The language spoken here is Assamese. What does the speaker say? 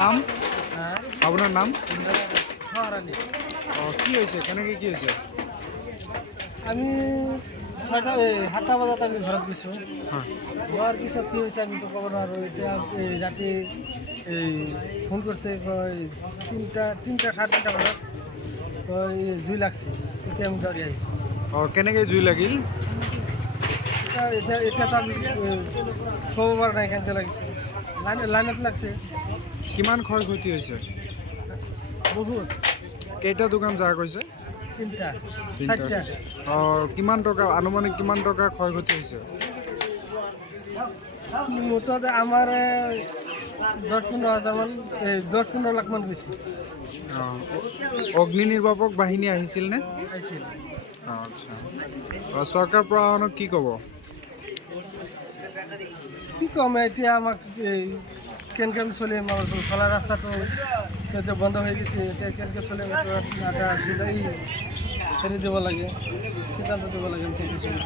নাম হ্যাঁ আপনার নাম শহরানি কি হয়েছে কেনেকে কি হয়েছে আমি ছয়টা সাতটা বজাত আমি ঘৰত গৈছোঁ হ্যাঁ যোৱাৰ পিছত কি হৈছে আমি তো ক'ব নোৱাৰোঁ এতিয়া ৰাতি ফোন কৰিছে কয় তিনিটা চাৰে তিনিটা বজাত কয় জুই লাগছে তেতিয়া আমি দৌৰি আহিছোঁ কেনেকে জুই লাগিল এতিয়াতো আমি ক'ব পৰা নাই কেনেকৈ লাগিছে লাইনত লাগছে কিমান ক্ষয়ক্ষতি হৈছে বহুত কেইটা দোকান যা কৈছে তিনিটা তিনিটা চাৰিটা কিমান টকা আনুমানিক কিমান টকা ক্ষয়ক্ষতি হৈছে মুঠতে আমাৰ 10-15 হাজাৰমান 10-15 লাখমান গৈছে অগ্নি নিৰ্বাপক বাহিনী আহিছিল নে আহিছিল আচ্ছা চৰকাৰ প্ৰশাসনক কি ক'ব কি ক'ম এতিয়া আমাক কেনেকৈ চলিম চলা ৰাস্তাটো এতিয়া বন্ধ হৈ গৈছে এতিয়া কেনেকৈ চলিম এটা হেৰি দিব লাগে সিদ্ধান্ত দিব লাগে কেনেকৈ চলিম